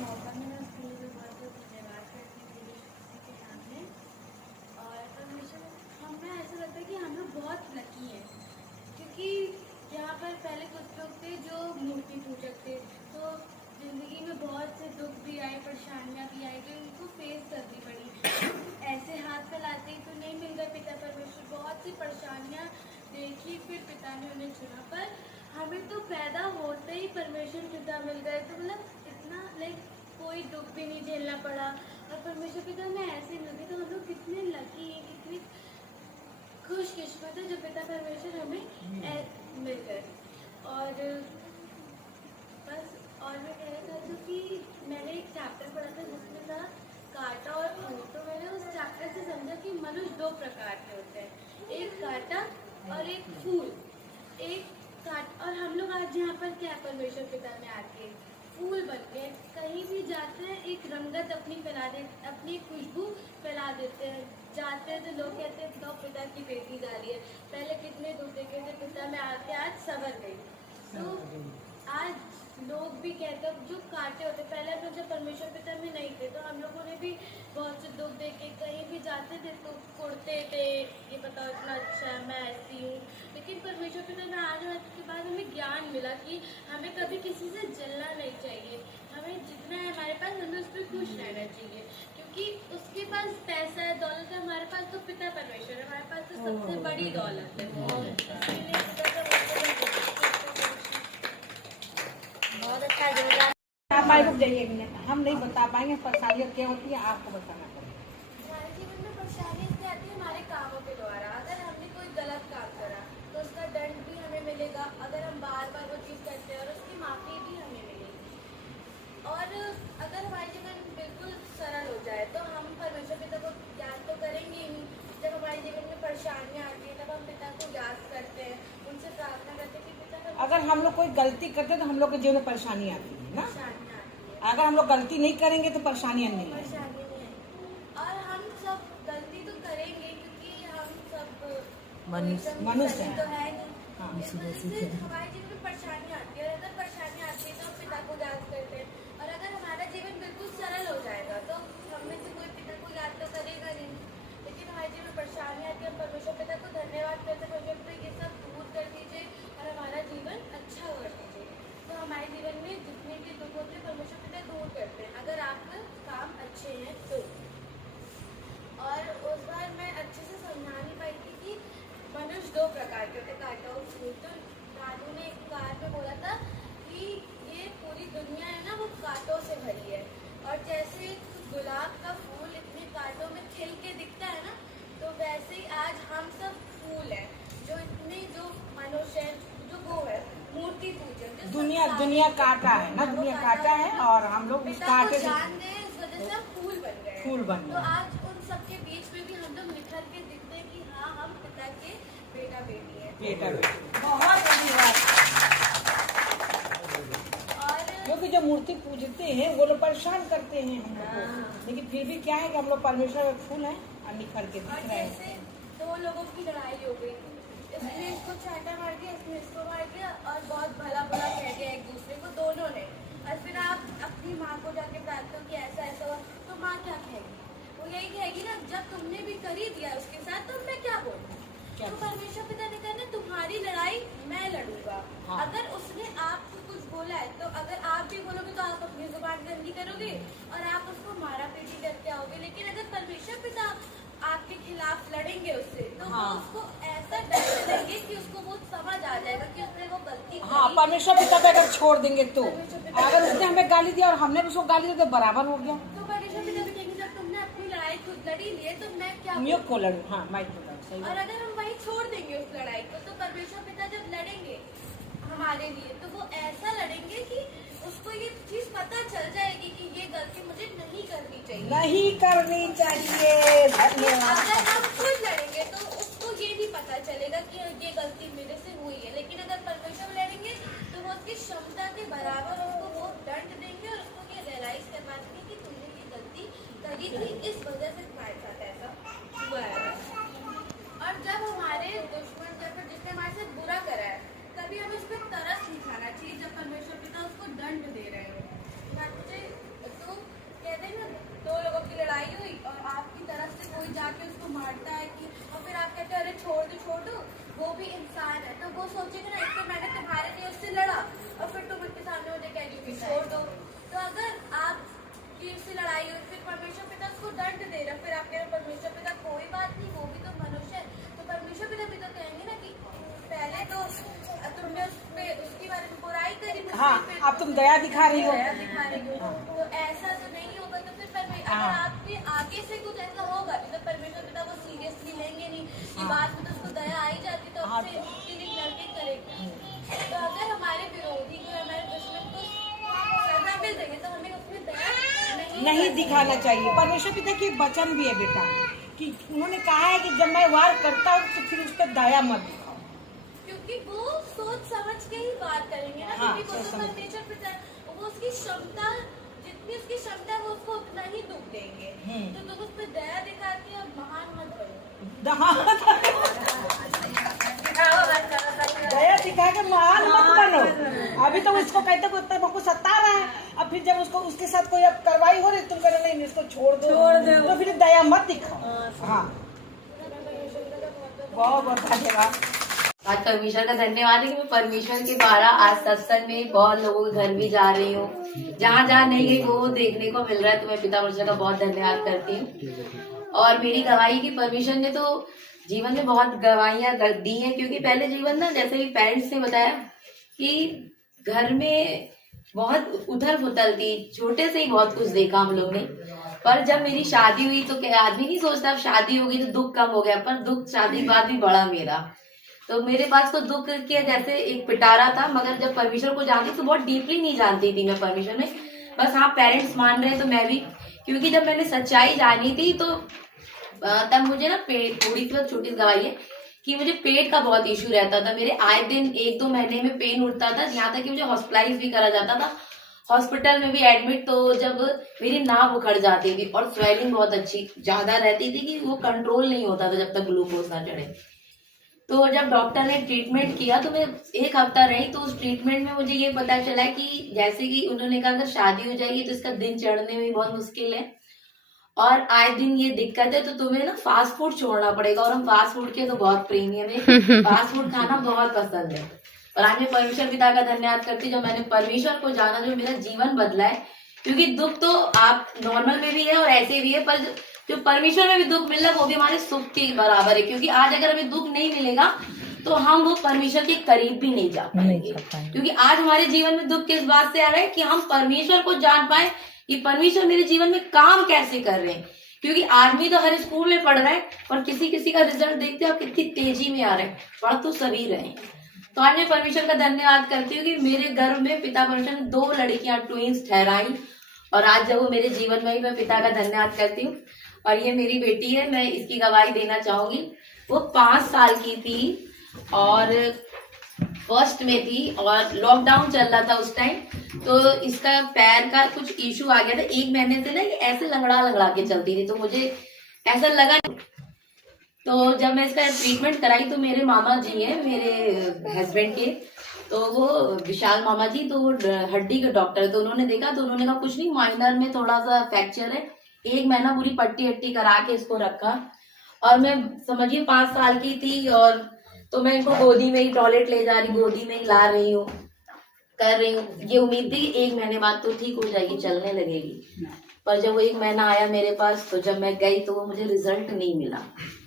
मौका मिला उसके लिए मैं बहुत बहुत धन्यवाद करती हूँ मेरी किसी के सामने। और परमेश्वर हमें ऐसा लगता है कि हम लोग बहुत लकी हैं, क्योंकि यहाँ पर पहले कुछ लोग थे जो मूर्ति पूजक थे, तो ज़िंदगी में बहुत से दुख भी आए, परेशानियाँ भी आई, जो उनको फेस करनी पड़ी। ऐसे हाथ फैलाते ही तो नहीं मिल गए पिता परमेश्वर, बहुत सी परेशानियाँ देखी, फिर पिता ने उन्हें चुना। पर हमें तो पैदा होते ही परमेश्वर पिता मिल गए, तो मतलब इतना कोई दुख भी नहीं झेलना पड़ा, और परमेश्वर पिता हमें ऐसे मिल गए, तो हम लोग कितने लकी हैं, कितने खुशकिस्मत है जो पिता परमेश्वर हमें मिल गए। और बस, और मैं कहना चाहती हूँ कि मैंने एक चैप्टर पढ़ा था जिसमें था कांटा और फूल, तो मैंने उस चैप्टर से समझा कि मनुष्य दो प्रकार के होते हैं, एक कांटा और एक फूल। एक काट, और हम लोग आज यहाँ पर क्या परमेश्वर पिता में आके फूल बन गए, कहीं भी जाते हैं एक रंगत अपनी फैला दे, अपनी खुशबू फैला देते हैं। जाते हैं तो लोग कहते हैं तो पिता की बेटी जा रही है, पहले कितने दुख देखे थे, पिता में आके आज सवर गई। तो आज लोग भी कहते हैं जो कांटे होते, पहले हम लोग जब परमेश्वर पिता में नहीं थे तो हम लोगों ने भी बहुत से दुख देखे, कहीं भी जाते थे तो कुड़ते थे, ये बताओ इतना अच्छा है, मैं ऐसी हूँ। लेकिन परमेश्वर पिता में आने के बाद हमें ज्ञान मिला कि हमें कभी किसी से जलना नहीं चाहिए, हमें जितना है हमारे पास हमें उस पर खुश रहना चाहिए, क्योंकि उसके पास पैसा है, दौलत है, हमारे पास तो पिता परमेश्वर है, हमारे पास तो सबसे बड़ी दौलत है। बहुत अच्छा जोरदार। आप रुक जाइए एक मिनट, हम नहीं बता पाएंगे परेशानियाँ क्या होती है, आपको बताना पड़ेगा। हमारे जीवन में परेशानी इसलिए आती है हमारे कामों के द्वारा। अगर हमने कोई गलत काम करा तो उसका दंड भी हमें मिलेगा, अगर हम बार बार वो चीज़ करते हैं, और उसकी माफ़ी भी हमें मिलेगी। और अगर हमारे जीवन बिल्कुल सरल हो जाए तो हम परमेश्वर पिता को याद तो करेंगे ही। जब हमारे जीवन में परेशानियाँ आती हैं तब हम पिता को याद करते हैं, उनसे प्रार्थना करते हैं कि पिता अगर हम लोग कोई गलती करते हैं तो हम लोग के जीवन में परेशानी आती है ना, परेशानियाँ आती है, अगर हम लोग गलती नहीं करेंगे तो परेशानियाँ नहीं है। परेशानी नहीं है। और हम सब गलती तो करेंगे क्योंकि हम सब मनुष्य तो है नहीं। हाँ, इस वजह से हमारे जीवन में परेशानी आती है, और अगर परेशानी आती है तो हम पिता को याद करते हैं। और अगर हमारा जीवन बिल्कुल सरल हो जाएगा तो हमें से कोई पिता को याद तो करेगा नहीं। लेकिन हमारे जीवन में परेशानी आती है, हम परमेश्वर पिता को धन्यवाद करते हैं, परमेश्वर पिता ये सब दूर कर दीजिए और हमारा जीवन अच्छा कर दीजिए। तो हमारे जीवन में जितने भी दुख होते हैं परमेश्वर पिता दूर करते हैं, अगर आपके काम अच्छे हैं तो। और उस बार मैं अच्छे से समझा नहीं पाई थी कि मनुष्य दो प्रकार के होते, कांटा और फूल। तो दादू ने एक बार में बोला था कि ये पूरी दुनिया है ना वो कांटों से भरी है, और जैसे गुलाब का फूल इतने कांटों में खिल के दिखता है ना, तो वैसे ही आज हम सब फूल हैं, जो इतने जो मनुष्य है, जो वो है मूर्ति पूजन, दुनिया कांटा है ना, दुनिया कांटा है, और हम लोग उस कांटे से जानते हैं, इस वजह से हम फूल बन गए। फूल बन तो गए। आज उन सबके बीच में भी हम लोग निखर के दिखते हैं कि हाँ हम पिता के बेटा बेटी है। बहुत बड़ी बात। और क्योंकि जो मूर्ति पूजते हैं वो लोग परेशान करते हैं हम लोग को, लेकिन फिर भी क्या है कि हम लोग परमेश्वर का फूल है और निखर के दिख रहे हैं। जैसे दो लोगों की लड़ाई हो गई, इसने इसको चाटा मार दिया, इसने इसको मार दिया, और बहुत भला भला कह दिया एक दूसरे को दोनों ने। और फिर आप अपनी माँ को जाके बताते हो कि ऐसा ऐसा हुआ, तो माँ क्या कहेगी? वो यही कहेगी ना, जब तुमने भी कर ही दिया उसके साथ तो मैं क्या बोलूँ। तो परमेश्वर पिता ने कहा तुम्हारी लड़ाई मैं लड़ूंगा। हाँ। अगर उसने आपको कुछ बोला है तो अगर आप भी बोलोगे तो आप अपनी जुबान गंदी करोगे और आप उसको मारा पीटी करके आओगे। लेकिन अगर परमेश्वर पिता आपके खिलाफ लड़ेंगे उससे, तो हाँ। वो उसको ऐसा डर देंगे कि उसको वो समझ आ जाएगा कि उसने वो गलती हाँ, करी। परमेश्वर पिता पे अगर छोड़ देंगे तो, अगर उसने हमें गाली दिया और हमने उसको गाली दी तो बराबर हो गया। तो परमेश्वर पिता भी कहेंगे जब तुमने अपनी लड़ाई खुद लड़ी लिए तो मैं क्या म्यूट को लड़ू। हाँ, माइक को लड़ू, सही और बात। अगर हम वही छोड़ देंगे उस लड़ाई को, तो परमेश्वर पिता जब लड़ेंगे हमारे लिए तो वो ऐसा लड़ेंगे कि उसको ये चीज पता चल जाएगी कि ये गलती मुझे नहीं करनी चाहिए। नहीं करनी चाहिए। धन्यवाद। अगर हम खुद लड़ेंगे तो उसको ये भी पता चलेगा कि ये गलती मेरे से हुई है। लेकिन अगर परमेश्वर लड़ेंगे तो वो उसकी क्षमता के बराबर उसको वो दंड देंगे और उसको ये रियलाइज करवा देंगे कि तुमने ये गलती करी थी, इस वजह से तुम्हारे साथ ऐसा हुआ है। और जब हमारे दुश्मन जिसने हमारे साथ बुरा करा है, कभी हमें उस पर तरस नहीं खाना चाहिए। जब परमेश्वर पिता उसको दंड दे रहे हो, बच्चे मारता है कि, और फिर आप कहते हैं अरे छोड़ दो वो भी इंसान है, तो वो सोचेगा ना एक तो मैंने तुम्हारे लिए उससे लड़ा और फिर तुम उसके सामने मुझे कह रही हो कि छोड़ दो। तो अगर आप की उससे लड़ाई हो फिर परमेश्वर पिता उसको दंड दे रहा, फिर आप कह रहे हो परमेश्वर पिता कोई बात नहीं वो भी तो मनुष्य है, तो परमेश्वर पिता भी तो कहेंगे ना कि पहले तो तुमने उसके बारे में बुराई करी, हाँ, अब तुम दया दिखा रही हो। दया दिखा रही हो, तो ऐसा तो नहीं होगा। तो फिर अगर आपके आगे से कुछ ऐसा होगा तो परमेश्वर पिता वो सीरियसली लेंगे नहीं, ये बात में तो उसको दया आई जाती तो उससे उसके लिए लड़के करेगा। तो अगर हमारे विरोधी को हमारे दुश्मन को सजा मिल जाएगी तो हमें उसमें दया नहीं दिखाना चाहिए। परमेश्वर पिता की वचन भी है बेटा कि उन्होंने कहा है कि जब मैं वार करता हूँ तो फिर उस पर दया मत दिखाओ, क्योंकि वो सोच समझ के ही बात करेंगे ना, हाँ, क्योंकि वो तो परमेश्वर पिता वो उसकी क्षमता जितनी उसकी क्षमता है वो उसको उतना ही दुख देंगे। तो तुम उस पर दया दिखा के अब महान मत बनो, दया दिखा के महान मत बनो। अभी तो उसको कहते को सता रहा है, अब फिर जब उसको उसके साथ कोई अब कार्रवाई हो रही तुम कह रहे नहीं इसको छोड़ दो तो फिर दया मत दिखाओ। हाँ, बहुत बहुत धन्यवाद। आज परमेश्वर का धन्यवाद है कि मैं परमेश्वर के द्वारा आज सत्संग में बहुत लोगों के घर भी जा रही हूँ, जहाँ जहाँ नहीं गई वो देखने को मिल रहा है, तो मैं पिता परमेश्वर का बहुत धन्यवाद करती हूँ। और मेरी गवाही की परमेश्वर ने तो जीवन में बहुत गवाहियां दी हैं, क्योंकि पहले जीवन ना जैसे भी पेरेंट्स ने बताया कि घर में बहुत उथल पुथल थी, छोटे से ही बहुत कुछ देखा हम लोग ने। पर जब मेरी शादी हुई तो क्या आदमी नहीं सोचता अब शादी होगी तो दुख कम हो गया, पर दुख शादी के बाद भी बढ़ा मेरा। तो मेरे पास तो दुख के जैसे एक पिटारा था, मगर जब परमेश्वर को जानती तो बहुत डीपली नहीं जानती थी मैं परमेश्वर में, बस हाँ पेरेंट्स मान रहे तो मैं भी, क्योंकि जब मैंने सच्चाई जानी थी तो तब मुझे ना पेट थोड़ी सी छोटी गवाही है कि मुझे पेट का बहुत इशू रहता था, मेरे आए दिन 1-2 महीने में पेन उठता था, यहाँ तक कि मुझे हॉस्पिटलाइज भी करा जाता था, हॉस्पिटल में भी एडमिट। तो जब मेरी नाक उखड़ जाती थी और स्वेलिंग बहुत अच्छी ज्यादा रहती थी कि वो कंट्रोल नहीं होता था जब तक ग्लूकोज ना चढ़े। तो जब डॉक्टर ने ट्रीटमेंट किया तो मैं 1 हफ्ता रही, तो उस ट्रीटमेंट में मुझे ये पता चला कि जैसे कि उन्होंने कहा अगर शादी हो जाएगी तो इसका दिन चढ़ने में बहुत मुश्किल है और आए दिन ये दिक्कत है, तो तुम्हें ना फास्ट फूड छोड़ना पड़ेगा। और हम फास्ट फूड के तो बहुत प्रेमी है, फास्ट फूड खाना बहुत पसंद है। और आज मैं परमेश्वर पिता का धन्यवाद करती हूँ जो मैंने परमेश्वर को जाना, जो मेरा जीवन बदला है। क्योंकि दुख तो आप नॉर्मल में भी है और ऐसे भी है, पर जो परमेश्वर में भी दुख मिल रहा है वो भी हमारे सुख के बराबर है। क्योंकि आज अगर हमें दुख नहीं मिलेगा तो हम वो परमेश्वर के करीब भी नहीं जा पाएंगे। क्योंकि आज हमारे जीवन में दुख किस बात से आ रहा है कि हम परमेश्वर को जान पाए कि परमेश्वर मेरे जीवन में काम कैसे कर रहे हैं। क्योंकि आदमी तो हर स्कूल में पढ़ रहा है, पर किसी का रिजल्ट देखते हो कितनी तेजी में आ रहा है, पढ़ तो सभी रहे। तो आज मैं परमेश्वर का धन्यवाद करती हूँ कि मेरे गर्भ में पिता परमेश्वर ने 2 लड़कियां ट्विंस ठहराई, और आज जब वो मेरे जीवन में ही मैं पिता का धन्यवाद करती हूँ। और ये मेरी बेटी है, मैं इसकी गवाही देना चाहूंगी। वो 5 साल की थी और फर्स्ट में थी और लॉकडाउन चल रहा था उस टाइम, तो इसका पैर का कुछ इशू आ गया था। 1 महीने से ना ये ऐसे लंगड़ा के चलती थी, तो मुझे ऐसा लगा। तो जब मैं इसका ट्रीटमेंट कराई तो मेरे मामा जी हैं मेरे हस्बैंड के, तो वो विशाल मामा जी, तो वो हड्डी के डॉक्टर, तो उन्होंने देखा तो उन्होंने कहा कुछ नहीं, माइनर में थोड़ा सा फ्रैक्चर है। 1 महीना पूरी पट्टी करा के इसको रखा। और मैं समझिए 5 साल की थी, और तो मैं इनको गोदी में ही टॉयलेट ले जा रही, गोदी में ही ला रही हूँ, कर रही हूँ। ये उम्मीद थी 1 महीने बाद तो ठीक हो जाएगी, चलने लगेगी। पर जब वो 1 महीना आया मेरे पास, तो जब मैं गई तो वो मुझे रिजल्ट नहीं मिला।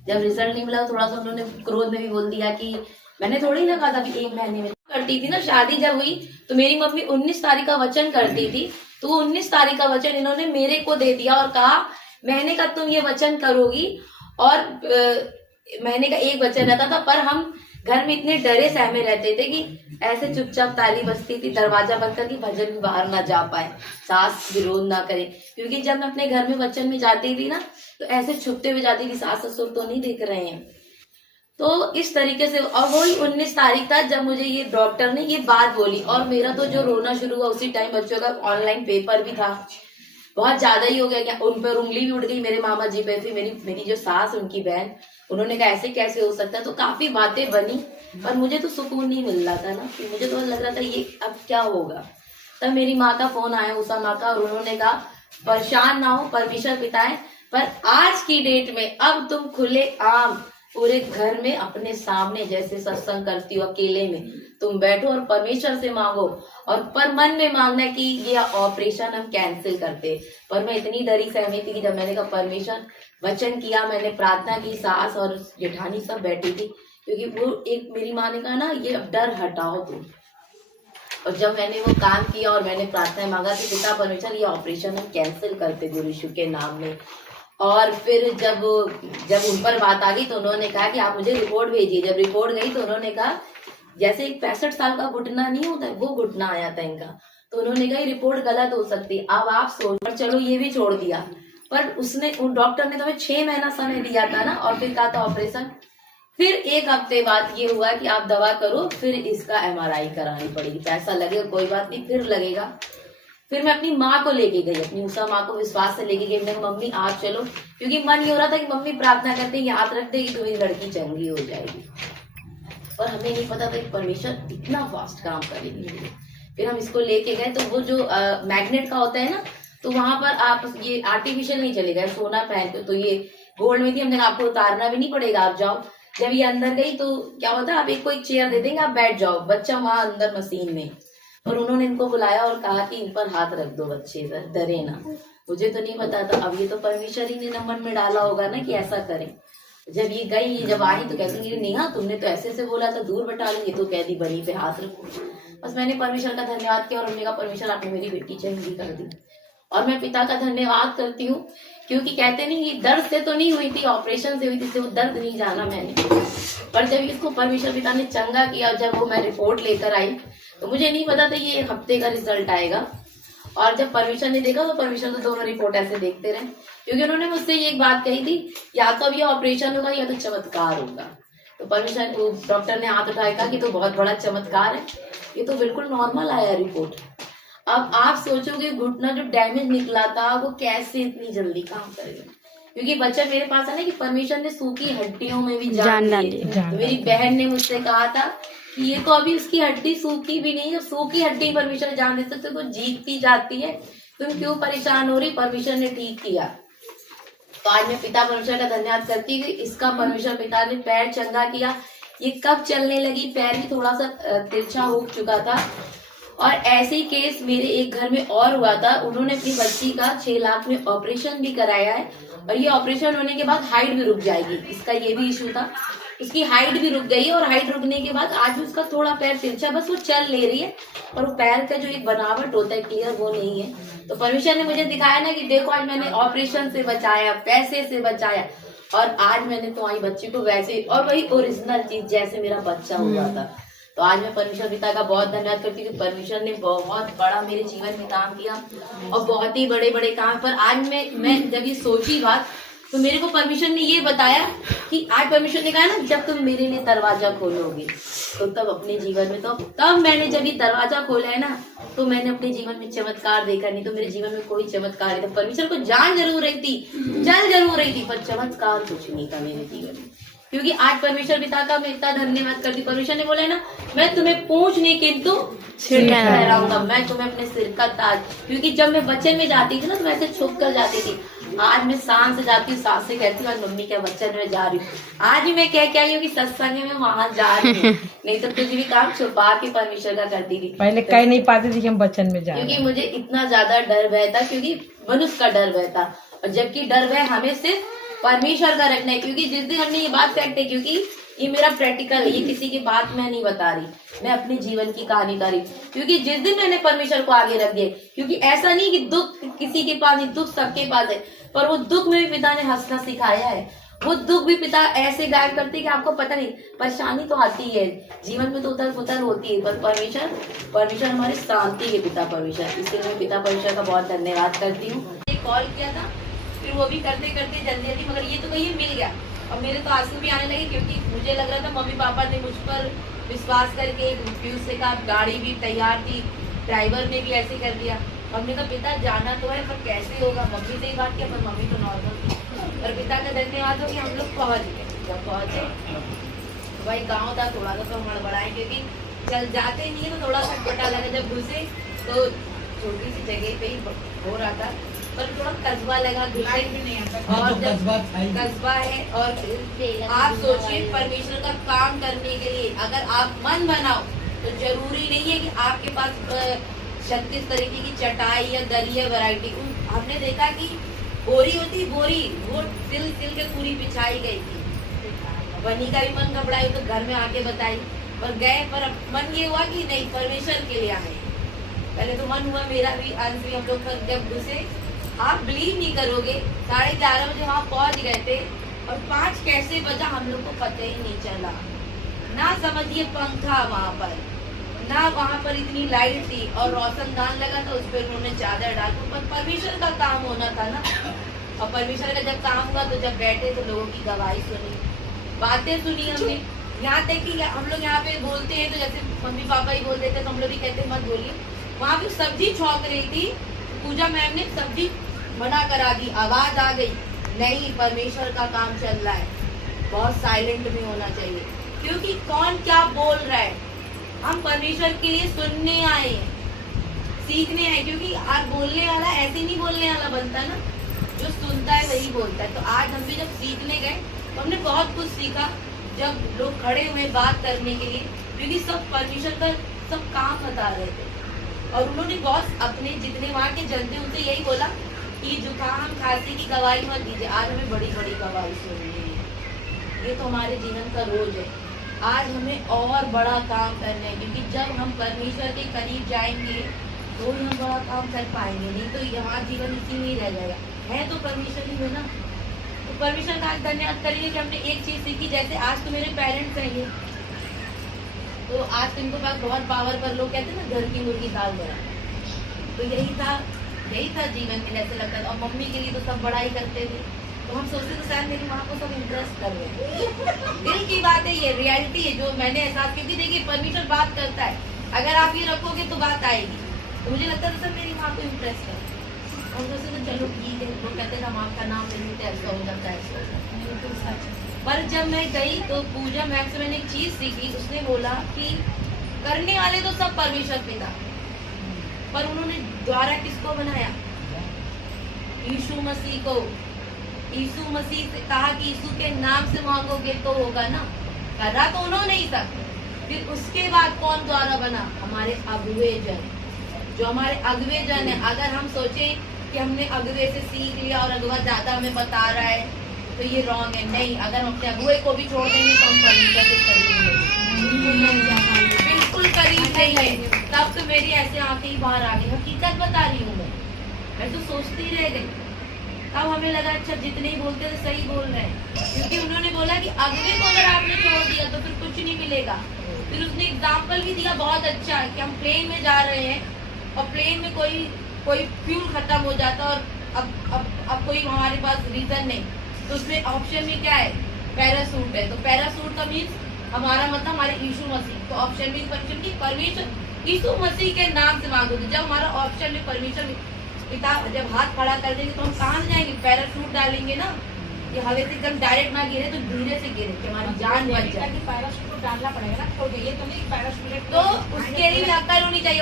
जब रिजल्ट नहीं मिला थोड़ा सा उन्होंने क्रोध में भी बोल दिया कि मैंने थोड़ी ना कहा था कि 1 महीने में करती थी ना। शादी जब हुई तो मेरी मम्मी 19 तारीख का वचन करती थी, तो वो 19 तारीख का वचन इन्होंने मेरे को दे दिया और कहा महीने का तुम ये वचन करोगी। और महीने का 1 वचन रहता था, पर हम घर में इतने डरे सहमे रहते थे कि ऐसे चुपचाप ताली बजती थी, दरवाजा बंद करके भजन भी बाहर ना जा पाए, सास विरोध ना करे। क्योंकि जब मैं अपने घर में वचन में जाती थी ना, तो ऐसे छुपते हुए जाती कि सास ससुर तो नहीं दिख रहे हैं। तो इस तरीके से, और वही 19 तारीख था जब मुझे ये डॉक्टर ने ये बात बोली। और मेरा तो जो रोना शुरू हुआ उसी टाइम, बच्चों का ऑनलाइन पेपर भी था, बहुत ज्यादा ही हो गया। क्या उन पर उंगली भी उठ गई मेरे मामा जी पे, फिर मेरी जो सास उनकी बहन, उन्होंने कहा ऐसे कैसे हो सकता है। तो काफी बातें बनी, पर मुझे तो सुकून नहीं मिल रहा था ना, कि मुझे तो लग रहा था ये अब क्या होगा। तब मेरी माँ का फोन आया, उषा माँ का, और उन्होंने कहा परेशान ना हो, परमेश्वर पिता है, पर आज की डेट में अब तुम खुले आम पूरे घर में अपने सामने जैसे सत्संग करती हो अकेले में तुम बैठो और परमेश्वर से मांगो, और पर मन में मांगना कि ये ऑपरेशन हम कैंसिल करते। पर मैं इतनी डरी सहमी थी कि जब मैंने कहा परमेश्वर वचन किया, मैंने प्रार्थना की, सास और जेठानी सब बैठी थी, क्योंकि वो एक मेरी माँ ने कहा ना ये अब डर हटाओ तुम। और जब मैंने वो काम किया और मैंने प्रार्थना मांगा कि पिता परमेश्वर ये ऑपरेशन हम कैंसिल करते गुरु यीशु के नाम में। और फिर जब उन पर बात आ गई तो उन्होंने कहा कि आप मुझे रिपोर्ट भेजिए। जब रिपोर्ट गई तो उन्होंने कहा जैसे एक 65 साल का घुटना नहीं होता है वो घुटना आया था इनका, तो उन्होंने कहा रिपोर्ट गलत हो सकती है, अब आप सोच। और चलो ये भी छोड़ दिया, पर उन डॉक्टर ने तुम्हें 6 महीना समय दिया था ना, और फिर कहा था ऑपरेशन। फिर 1 हफ्ते बाद ये हुआ कि आप दवा करो, फिर इसका MRI करानी पड़ेगी, पैसा लगेगा, कोई बात नहीं, फिर लगेगा। फिर मैं अपनी माँ को लेके गई, अपनी उषा माँ को विश्वास से लेके गई। मैंने मम्मी आप चलो, क्योंकि मन ये हो रहा था कि मम्मी प्रार्थना करते याद रख देगी तो मेरी लड़की चंगी हो जाएगी। और हमें नहीं पता था कि परमेश्वर इतना फास्ट काम करेगी। फिर हम इसको लेके गए तो वो जो मैग्नेट का होता है ना, तो वहां पर आप ये आर्टिफिशियल नहीं चलेगा, सोना पहन के, तो ये गोल्ड में थी। हमने कहा आपको उतारना भी नहीं पड़ेगा, आप जाओ। जब ये अंदर गई तो क्या होता है, आप एक को एक चेयर दे देंगे, आप बैठ जाओ, बच्चा वहां अंदर मशीन में। और उन्होंने इनको बुलाया और कहा कि इन पर हाथ रख दो, बच्चे डरे ना। मुझे तो नहीं पता था, अब ये तो परमेश्वर ही ने मन में डाला होगा ना कि ऐसा करें। जब ये गई, जब आई तो कहती है नेहा तुमने तो ऐसे बोला था दूर बटा ली, ये तो कह दी बनी पे हाथ रखो। बस मैंने परमेश्वर का धन्यवाद किया और उन्होंने कहा परमेश्वर आपने मेरी बेटी चंगी कर दी। और मैं पिता का धन्यवाद करती हूँ, क्योंकि कहते नहीं ये दर्द से तो नहीं हुई थी, ऑपरेशन से हुई थी, वो दर्द नहीं जाना मैंने। पर जब इसको परमेश्वर पिता ने चंगा किया, जब वो मैं रिपोर्ट लेकर आई तो मुझे नहीं पता था ये 1 हफ्ते का रिजल्ट आएगा। और जब परमेश्वर ने देखा तो परमेश्वर तो दोनों रिपोर्ट ऐसे देखते रहे, क्योंकि उन्होंने मुझसे ये एक बात कही थी, या तो अब ये ऑपरेशन होगा या तो चमत्कार होगा। तो परमेश्वर डॉक्टर ने हाथ उठाया, कहा कि तो बहुत बड़ा चमत्कार है, ये तो बिल्कुल नॉर्मल आया रिपोर्ट। अब आप सोचोगे घुटना जो डैमेज निकला था वो कैसे इतनी जल्दी काम करेगा, क्योंकि बच्चा मेरे पास है ना कि परमेश्वर ने सूखी हड्डियों में भी जान दी। तो मेरी बहन ने मुझसे कहा था कि ये तो अभी उसकी हड्डी सूखी भी नहीं है, सूखी हड्डी परमेश्वर जान दे सकते, तो जीतती जाती है, तुम क्यों परेशान हो रही, परमेश्वर ने ठीक किया। तो आज मैं पिता परमेश्वर का धन्यवाद करती हूँ, इसका परमेश्वर पिता ने पैर चंगा किया। ये कब चलने लगी, पैर भी थोड़ा सा तिरछा हो चुका था। और ऐसे ही केस मेरे एक घर में और हुआ था, उन्होंने अपनी बच्ची का 6 लाख में ऑपरेशन भी कराया है, और ये ऑपरेशन होने के बाद हाइट भी रुक जाएगी, इसका ये भी इशू था। उसकी हाइट भी रुक गई, और हाइट रुकने के बाद आज भी उसका थोड़ा पैर तिरछा, बस वो चल ले रही है, और वो पैर का जो एक बनावट होता है क्लियर वो नहीं है। तो परमेश्वर ने मुझे दिखाया ना कि देखो आज मैंने ऑपरेशन से बचाया, पैसे से बचाया, और आज मैंने तुम्हारी बच्ची को वैसे और वही ओरिजिनल चीज जैसे मेरा बच्चा हुआ था। तो आज मैं परमेश्वर पिता का बहुत धन्यवाद करती हूँ, परमेश्वर ने बहुत बड़ा मेरे जीवन में काम किया, और बहुत ही बड़े बड़े काम। पर आज मैं जब ये सोची बात, तो मेरे को परमेश्वर ने ये बताया कि आज परमेश्वर ने कहा ना जब तुम मेरे लिए दरवाजा खोलोगे, तो तब अपने जीवन में, तो तब मैंने जब ये दरवाजा खोला है ना, तो मैंने अपने जीवन में चमत्कार देखा। नहीं तो मेरे जीवन में कोई चमत्कार नहीं था। परमेश्वर को जान जरूर रही थी, चल जरूर रही थी, पर चमत्कार कुछ नहीं था मेरे जीवन में। क्योंकि आज परमेश्वर पिता का मैं इतना धन्यवाद करती हूँ। परमेश्वर ने बोला है ना, मैं तुम्हें पूंछ नहीं किंतु सिर ठहराऊंगा, मैं तुम्हें अपने सिर का ताज। क्योंकि जब मैं वचन में जाती थी ना तो वैसे छुप कर जाती थी, आज मैं शान से जाती हूँ, सास से कहती हूँ मम्मी के वचन में जा रही हूँ। आज भी मैं कह के आई हूँ कि सत्संग में वहां जा रही हूँ, नहीं तो कुछ भी काम छुपा के परमेश्वर का करती थी। पहले कह नहीं पाती थी कि हम वचन में जा रहे हैं, क्योंकि मुझे इतना ज्यादा डर भय था, क्योंकि मनुष्य का डर भय था, और जबकि डर भय हमें सिर्फ परमेश्वर का रखना है। क्योंकि जिस दिन हमने ये बात फैक्ट है, क्योंकि ये मेरा प्रैक्टिकल है, ये किसी की बात मैं नहीं बता रही, मैं अपने जीवन की कहानी कर रही। क्योंकि जिस दिन मैंने परमेश्वर को आगे रख दिया, क्योंकि ऐसा नहीं कि दुख किसी के पास नहीं, दुख सबके पास है, पर वो दुख में भी पिता ने हंसना सिखाया है। वो दुख भी पिता ऐसे गायब करते कि आपको पता नहीं, परेशानी तो आती है जीवन में, तो उतर पुतर होती है, पर परमेश्वर हमारे शांति के पिता परमेश्वर, इसलिए मैं पिता परमेश्वर का बहुत धन्यवाद करती हूँ। कॉल किया था, फिर वो भी करते करते जल्दी जल्दी, मगर ये तो कहीं मिल गया, और मेरे तो आंसू भी आने लगे, क्योंकि मुझे लग रहा था मम्मी पापा ने मुझ पर विश्वास करके पीयूष से कहा, गाड़ी भी तैयार थी, ड्राइवर ने भी ऐसे कर दिया। मम्मी का पिता जाना तो है, पर कैसे होगा, मम्मी से ही बात किया, पर मम्मी तो नॉर्मल थी। पर पिता का धन्यवाद हो कि हम लोग पहुँच गए। जब पहुँचे वही गाँव था, थोड़ा सा तो हड़बड़ाए, क्योंकि चल जाते नहीं है तो थोड़ा सा पटा लगा। जब घुसे तो छोटी सी जगह पे ही हो रहा था, पर थोड़ा कस्बा लगा लाइट भी नहीं आता। और तो कस्बा था ही। कस्बा है। और आप सोचिए परमेश्वर का काम करने के लिए अगर आप मन बनाओ तो जरूरी नहीं है कि आपके पास 36 तरीके की चटाई या दरी या वैरायटी। हमने देखा कि बोरी होती, बोरी वो सिल सिल के पूरी बिछाई गई थी। बनी का भी मन घबराई तो घर में आके बताई, पर गए पर मन ये हुआ कि नहीं परमेश्वर के लिए आए। पहले तो मन हुआ मेरा भी, अंश भी, हम लोग जब घुसे आप बिलीव नहीं करोगे 11:30 बजे वहाँ पहुँच गए थे और 5 कैसे बजा हम लोग को पता ही नहीं चला। ना समझिए पंखा वहाँ पर, ना वहाँ पर इतनी लाइट थी और रोशनदान लगा था, उस पर उन्होंने चादर डाल, पर परमेश्वर का काम होना था ना। और परमेश्वर का जब काम हुआ तो जब बैठे तो लोगों की गवाही सुनी, बातें सुनी हमने। यहाँ तक कि हम लोग यहाँ पे बोलते हैं तो जैसे मम्मी पापा ही बोलते थे तो हम लोग भी कहते मत बोलिए। वहाँ पे सब्जी छौंक रही थी, पूजा मैम ने सब्जी मना करा दी, आवाज आ गई, नहीं परमेश्वर का काम चल रहा है, बहुत साइलेंट में होना चाहिए, क्योंकि कौन क्या बोल रहा है। हम परमेश्वर के लिए सुनने आए हैं, सीखने आए, क्योंकि आज बोलने वाला ऐसे नहीं बोलने वाला बनता ना, जो सुनता है वही बोलता है। तो आज हम भी जब सीखने गए तो हमने बहुत कुछ सीखा, जब लोग खड़े हुए बात करने के लिए, क्योंकि सब परमेश्वर का सब काम बता रहे थे। और उन्होंने बहुत अपने जितने वहाँ के जनते उनसे यही बोला कि जुकाम खांसी की गवाही मत दीजिए। आज हमें बड़ी बड़ी गवाही सुननी है, ये तो हमारे जीवन का रोज है। आज हमें और बड़ा काम करना है, क्योंकि जब हम परमेश्वर के करीब जाएंगे तो ही हम बड़ा काम कर पाएंगे, नहीं तो यहाँ जीवन इसी में ही रह जाएगा। है तो परमेश्वर ही है ना। तो परमेश्वर का आज धन्यवाद करिए कि हमने एक चीज सीखी। जैसे आज तो मेरे पेरेंट्स हैं ये, तो आज तो इनको पास बहुत पावर, पर लोग कहते हैं ना घर की मुर्गी दाल बना, तो यही था जीवन में, जैसे लगता था। और मम्मी के लिए तो सब बड़ा ही करते थे, तो हम सोचते तो शायद मेरी माँ को सब इंटरेस्ट कर रहे हैं। दिल की बात है, ये रियलिटी है जो मैंने एहसास की थी। देखिए परमेश्वर बात करता है, अगर आप ये रखोगे तो बात आएगी। तो मुझे लगता था सब मेरी माँ को इम्प्रेस कर, हम सोचते तो चलो ठीक है, वो कहते थे हम आपका नाम ले लेते, ऐसा हो जाता है, ऐसा हो जाता है। पर जब मैं गई तो पूजा मैम से मैंने एक चीज सीखी। उसने बोला कि करने वाले तो सब परमेश्वर पिता, पर उन्होंने द्वारा किसको बनाया? यीशु मसीह को। यीशु मसीह से कहा कि यीशु के नाम से मांगोगे तो होगा ना, करा तो उन्होंने ही था। फिर उसके बाद कौन द्वारा बना? हमारे अगुवे जन, जो हमारे अगुवे जन है। अगर हम सोचें कि हमने अगुवे से सीख लिया और अगुवा ज्यादा हमें बता रहा है तो ये रॉन्ग है। नहीं, अगर हम अपने अगुवे को भी छोड़ देंगे तो हम परमेश्वर के करीब नहीं, बिल्कुल करीब नहीं है। तब तो मेरी ऐसे आंखें ही बाहर आ गई, हकीकत बता रही हूँ मैं तो सोचती रह गई। तब हमें लगा अच्छा जितने ही बोलते थे सही बोल रहे हैं, क्योंकि उन्होंने बोला कि अगुवे को अगर आपने छोड़ दिया तो फिर कुछ नहीं मिलेगा। फिर उसने एग्जाम्पल भी दिया बहुत अच्छा कि हम प्लेन में जा रहे हैं और प्लेन में कोई फ्यूल खत्म हो जाता और अब कोई हमारे पास रीजन नहीं, तो उसमें ऑप्शन में क्या है? पैरासूट है। तो पैरासूट का मीन्स हमारा मतलब हमारे यीशु मसीह। तो ऑप्शन में परमेश्वर यीशु मसीह के नाम से मांगोगे। जब हमारा ऑप्शन में परमेश्वर पिता जब हाथ खड़ा कर देंगे तो हम कहाँ से जाएंगे? पैरासूट डालेंगे ना, ये हवा से एकदम डायरेक्ट ना गिरे तो धीरे से गिरे कि हमारी जान बच जाए। पैराशूट डालना पड़ेगा ना, छोड़ ये तो नहीं पैराशूट। तो उसके लिए अक्ल होनी चाहिए।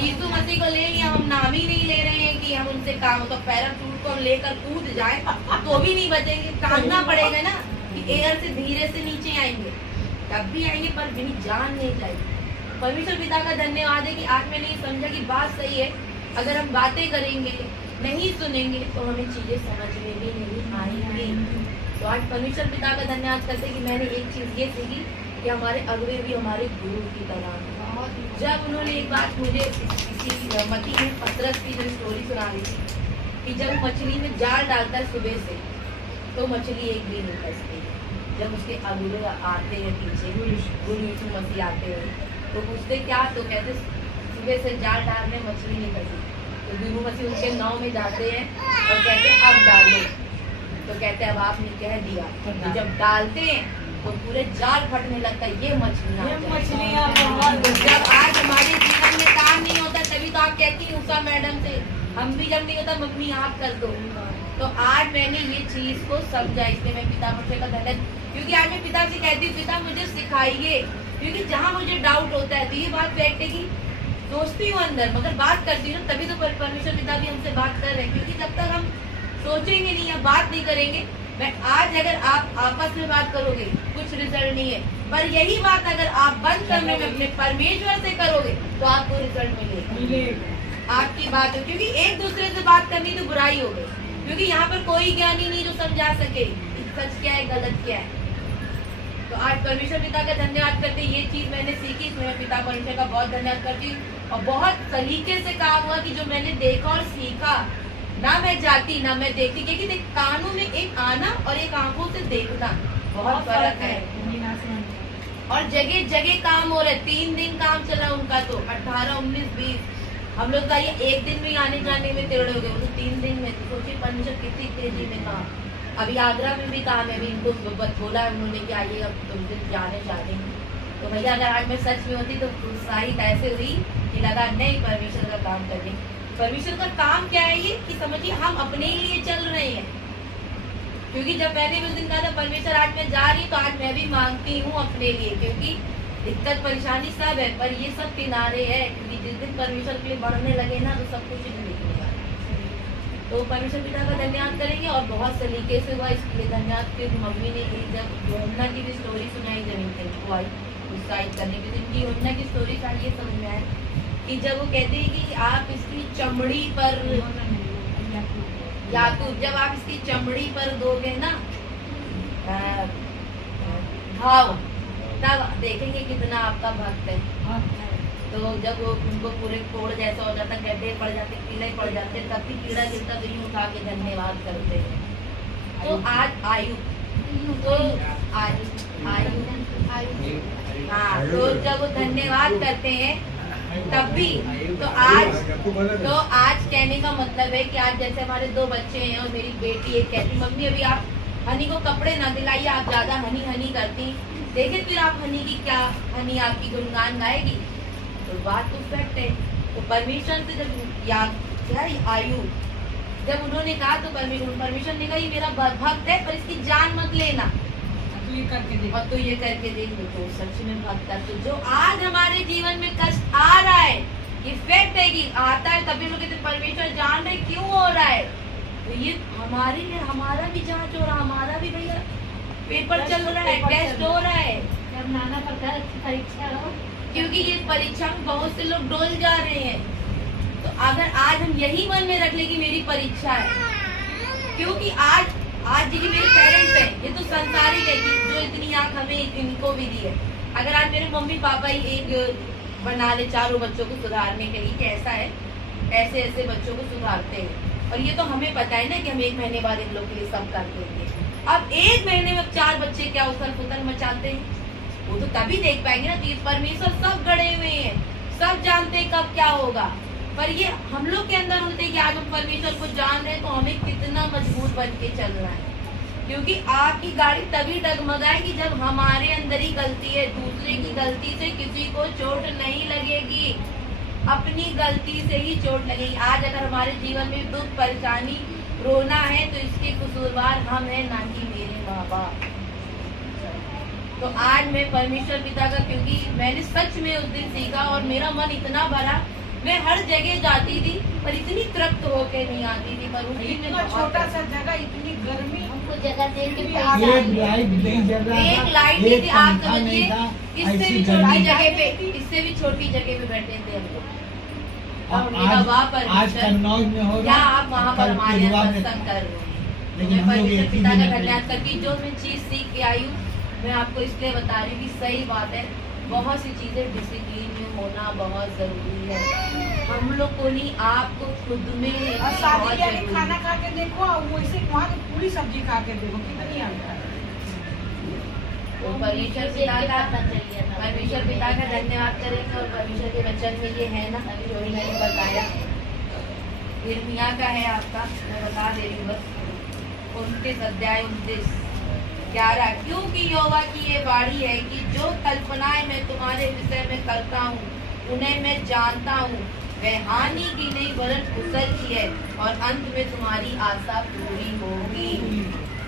यीशु मसीह को ले लिया, हम नाम ही नहीं ले रहे हैं कि हम उनसे काम हो, तो पैराशूट को हम लेकर कूद जाए तो भी नहीं बचेंगे। टांगना पड़ेगा ना कि एयर से धीरे से नीचे आएंगे, तब भी आएंगे पर भी जान नहीं जाएगी। परमेश्वर पिता का धन्यवाद है कि आज मैंने ये समझा कि बात सही है। अगर हम बातें करेंगे नहीं सुनेंगे तो हमें चीजें समझ में भी नहीं आएंगी। तो आज परमेश्वर पिता का धन्यवाद करते कि मैंने एक चीज ये सीखी कि हमारे अगुवे भी हमारे गुरु की तरह हैं। जब उन्होंने एक बात मुझे किसी मती में पतरस की जो स्टोरी सुना रही थी कि जब मछली में जाल डालता है सुबह से तो मछली एक भी नहीं फंसती। जब उसके अगुवे आते हैं पीछे, गुरु यीशु मसीह आते हैं तो पूछते क्या? तो कहते सुबह से जाल डालने मछली नहीं फंसी। तो गुरु मसीह उनके नाव में जाते हैं और कहते हैं अब डालो। तो कहते हैं अब आपने कह दिया। तो जब डालते हैं तो पूरे जाल फटने लगता है, ये मछलियाँ। जब आज हमारे जीवन में काम नहीं होता तभी तो आप कहती हैं उषा मैडम से, हम भी जब नहीं होता मम्मी आप कर दो। तो आज मैंने ये चीज को समझा, इसलिए मैं पिता मुझे का धन्यवाद, क्योंकि आज मैं पिता से कहती हूँ पिता मुझे सिखाइए, क्योंकि जहाँ मुझे डाउट होता है तो ये बात फैक्ट है कि सोचती हूँ अंदर, मगर बात करती हूँ तभी तो परमेश्वर पिता भी हमसे बात कर रहे हैं, क्योंकि जब तक हम सोचेंगे नहीं या बात नहीं करेंगे, मैं आज अगर आप आपस में बात करोगे कुछ रिजल्ट नहीं है, पर यही बात अगर आप बंद करने में अपने परमेश्वर से करोगे तो आपको रिजल्ट मिलेगा। आपकी बात है, क्योंकि एक दूसरे से बात करनी तो बुराई हो गई, क्योंकि यहाँ पर कोई ज्ञानी नहीं जो समझा सके सच क्या है गलत क्या है। तो आज परमेश्वर पिता का धन्यवाद करते, ये चीज मैंने सीखी, इसमें मैं पिता परमेश्वर का बहुत धन्यवाद करती हूँ। और बहुत तरीके से काम हुआ कि जो मैंने देखा और सीखा, ना मैं जाती ना मैं देखती, क्योंकि देख कानों में एक आना और एक आंखों से देखना बहुत फर्क है। और जगह जगह काम हो रहा है, 3 दिन काम चला उनका, तो 18, 19, 20 हम लोग का ये एक दिन में आने जाने में टेढ़े हो गए, तो 3 दिन में तो सोचिए परमेश्वर कितनी तेजी में काम। अभी आगरा में भी काम है, अभी इनको बोला है उन्होंने कि आइएगा तुम दिन जाने चाहते हैं, तो भैया अगर आज मैं सच में होती तो उत्साहित ऐसे हुई कि लगा नहीं परमेश्वर का काम करने। परमेश्वर का काम क्या है ये कि समझिए हम अपने लिए चल रहे हैं, क्योंकि जब मैंने भी उस दिन कहा था परमेश्वर आज मैं जा रही हूँ, तो आज मैं भी मांगती हूँ अपने लिए, क्योंकि दिक्कत परेशानी सब है पर ये सब किनारे है, क्योंकि जिस दिन परमेश्वर के लिए बढ़ने लगे ना तो सब कुछ निकलेगा। तो परमेश्वर पिता का धन्यवाद करेंगे और बहुत सलीके से हुआ, इसके लिए धन्यवाद। फिर मम्मी ने जब योजना की भी स्टोरी सुनाई जमीन को आई उत्साहित करने के लिए, इनकी योजना की स्टोरी का ये समझ में आया कि जब वो कहते हैं कि आप इसकी चमड़ी पर याकूब, जब आप इसकी चमड़ी पर दोगे ना घाव, तब देखेंगे कितना आपका भक्त है। तो जब वो उनको पूरे कोड़ जैसा हो जाता, गड्ढे पड़ जाते, कीड़े पड़ जाते, तब भी कीड़ा गिरता तो यूं उठा के धन्यवाद करते हैं। तो आज आयु हाँ, तो जब वो धन्यवाद करते हैं तब भी, तो आज कहने का मतलब है कि आज जैसे हमारे 2 बच्चे हैं और मेरी बेटी एक कहती मम्मी अभी आप हनी को कपड़े ना दिलाइए, आप ज्यादा हनी हनी करती, देखिए फिर आप हनी की क्या, हनी आपकी गुणगान गाएगी, तो बात तो फैक्ट है। तो परमेश्वर से जब क्या आयु जब उन्होंने कहा तो परमेश्वर ने कहा ये मेरा भक्त है पर इसकी जान मत लेना, और तो ये करके देख लो, तो सच में भक्त है। तो जो आज हमारे जीवन में कष्ट आ रहा है, ये फैक्ट है कि आता है, तभी लोग कहते परमेश्वर जान रहे क्यों हो रहा है, तो ये हमारे लिए हमारा भी जांच हो रहा, हमारा भी भैया पेपर चल रहा है, टेस्ट हो रहा है, नाना प्रकार की परीक्षा हो, क्योंकि ये परीक्षा में बहुत से लोग डोल जा रहे हैं। तो अगर आज हम यही मन में रख ले कि मेरी परीक्षा है, क्योंकि आज ये मेरे पेरेंट्स हैं, ये तो संसारिक है कि जो इतनी आंख हमें इनको भी दी है। अगर आज मेरे मम्मी पापा ही एक बना ले 4 बच्चों को सुधारने के लिए, कैसा है ऐसे ऐसे बच्चों को सुधारते हैं, और ये तो हमें पता है ना कि हम 1 महीने बाद इन लोग के लिए सब कर देंगे। अब 1 महीने में 4 बच्चे क्या उथल पुथल मचाते हैं, वो तो तभी देख पाएंगे ना कि परमेश्वर सब गड़े हुए हैं, सब जानते हैं कब क्या होगा। पर ये हम लोग के अंदर होते हैं कि आज हम परमेश्वर को जान रहे हैं, तो हमें कितना मजबूत बन के चलना है, क्योंकि आपकी गाड़ी तभी डगमगाएगी जब हमारे अंदर ही गलती है। दूसरे की गलती से किसी को चोट नहीं लगेगी, अपनी गलती से ही चोट लगेगी। आज अगर हमारे जीवन में दुख परेशानी रोना है तो इसके कसूरवार हम हैं, ना कि मेरे माँ बाप। तो आज मैं परमेश्वर पिता का, क्योंकि मैंने सच में उस दिन सीखा और मेरा मन इतना भरा, मैं हर जगह जाती थी पर इतनी तृप्त होके नहीं आती थी। पर इतना छोटा सा जगह, इतनी गर्मी, हमको जगह देख के एक लाइट नहीं जल रहा, एक लाइट नहीं थी, आप पंखा नहीं समझिए था, इससे भी ऐसी छोटी गर्मी। जगह पे, इससे भी छोटी जगह पे बैठे थे हम लोग। और अब मेरा वाह आज परमेश्वर, कन्नौज में हो क्या रहा, आप वहाँ पर कल हमारे तिरुवा यहाँ में सत्संग कर रहे हैं। लेकिन मैं हम लोग परमेश्वर एक ही पिता का दिन में धन्यवाद करती, जो मैं चीज सीख के आई हूँ मैं आपको इसलिए बता रही हूँ कि सही बात है, बहुत सी चीजें डिसिप्लिन में होना बहुत जरूरी है। हम लोग को नहीं, आपको खुद में और शादी ब्याह में खाना खा के देखो, वैसे वहाँ की पूरी सब्जी खा के देखो कितनी आता है। तो परमेश्वर पिता का धन्यवाद करेंगे। और परमेश्वर के वचन में ये है ना, जो भी मैंने बताया, यिर्मयाह का है आपका, मैं बता दे रही हूँ बस, 29 अध्याय 29:11, क्योंकि यहोवा की ये वाणी है कि जो कल्पनाएं मैं तुम्हारे विषय में करता हूँ उन्हें मैं जानता हूँ, वह हानि की नहीं वरन कुशल की है, और अंत में तुम्हारी आशा पूरी होगी।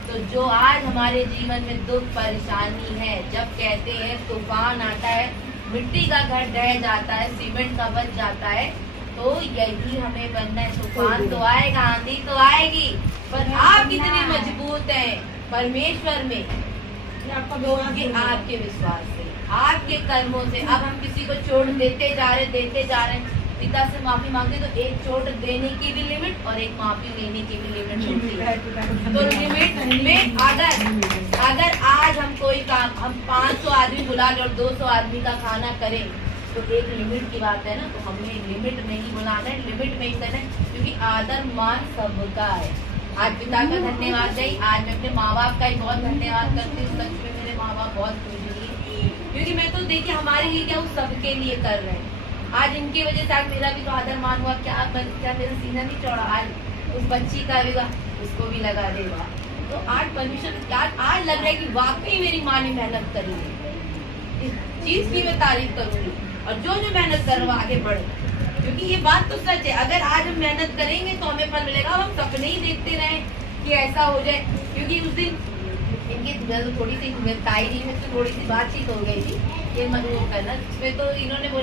तो जो आज हमारे जीवन में दुख परेशानी है, जब कहते हैं तूफान आता है मिट्टी का घर ढह जाता है, सीमेंट का बच जाता है, तो यही हमें बनना है। तूफान तो आएगा, आंधी तो आएगी, पर आप कितने मजबूत हैं परमेश्वर में, क्योंकि आपके विश्वास से, आपके कर्मों से। अब हम किसी को चोट देते जा रहे हैं, पिता से माफी मांगे तो एक चोट देने की भी लिमिट और एक माफी लेने की भी लिमिट होती है। तो लिमिट में अगर आज हम कोई काम, हम 500 आदमी बुला लें और 200 आदमी का खाना करें, तो एक लिमिट की बात है ना, तो हमें लिमिट में ही बुलाना है, लिमिट में ही करना है, क्योंकि आदर मान सबका है। आज पिता का धन्यवाद है, आज मैं अपने माँ बाप का ही बहुत धन्यवाद करती हूँ। सच में मेरे माँ बाप बहुत पूजनीय, क्योंकि मैं तो देखिए हमारे लिए क्या, वो सबके लिए कर रहे हैं। आज इनकी वजह से आज मेरा भी तो आदर मान हुआ, क्या मेरा सीना नहीं चौड़ा, आज उस बच्ची का भी उसको भी लगा देगा। तो आज परमेश्वर आज लग रहा है कि वाकई मेरी माँ ने मेहनत करी है, इस चीज की मैं तारीफ करूंगी, और जो मेहनत कर रहा आगे बढ़े, क्योंकि ये बात तो सच है। अगर आज हम मेहनत करेंगे तो हमें फल मिलेगा। हम सपने ही देखते रहे कि ऐसा हो जाए, क्योंकि उस दिन इनकी थोड़ी सी ताई जी में तो थोड़ी सी बातचीत हो गई थी, ये मजबूर करना, इसमें तो इन्होंने